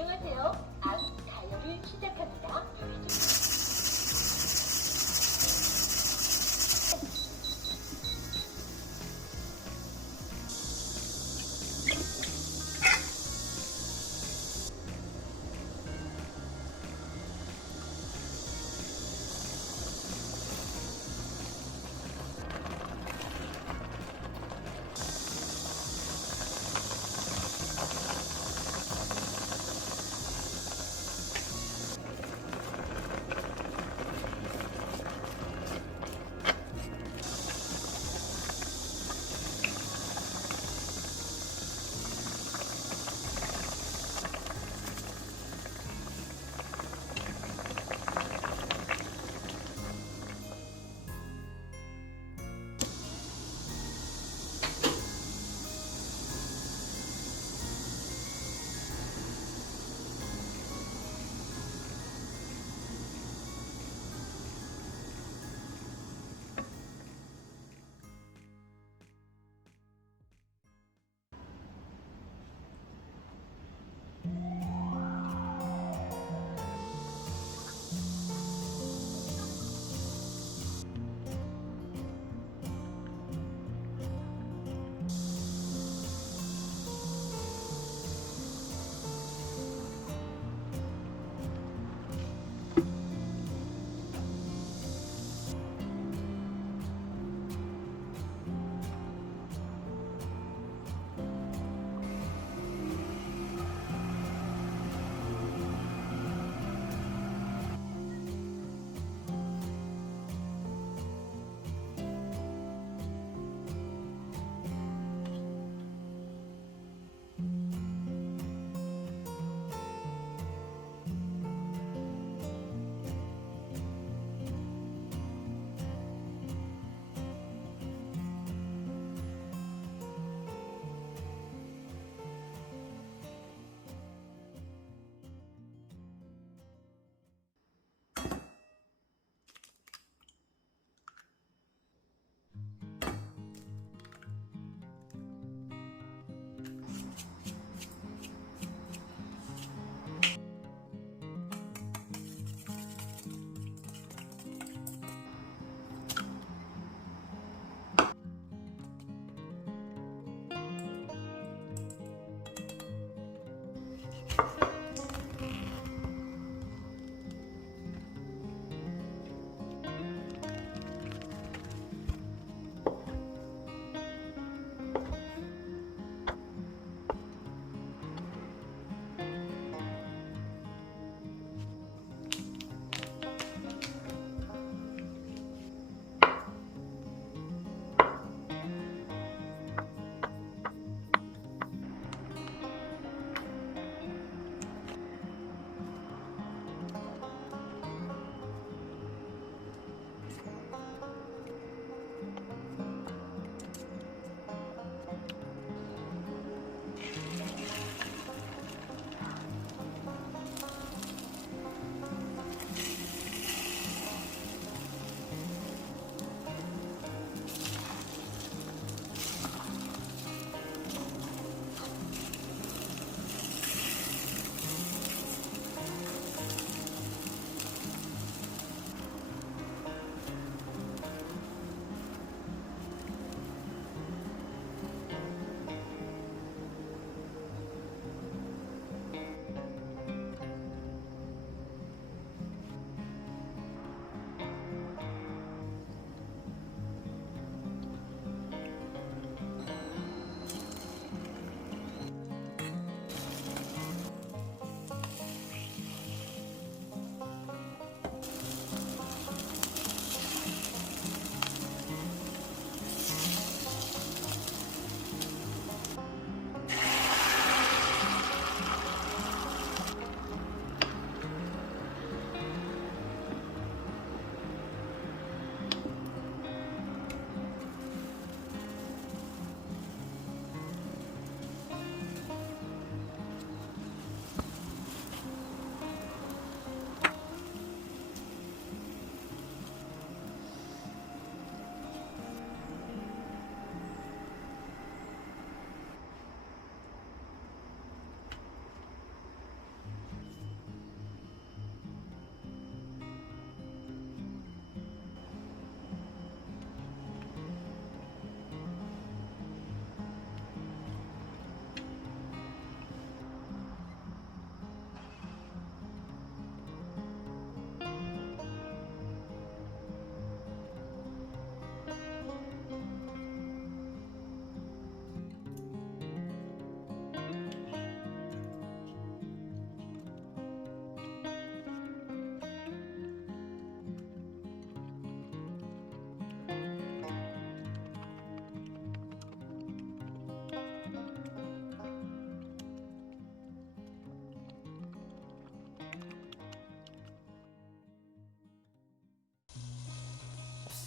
안녕하세요. 암 다이어를 시작합니다.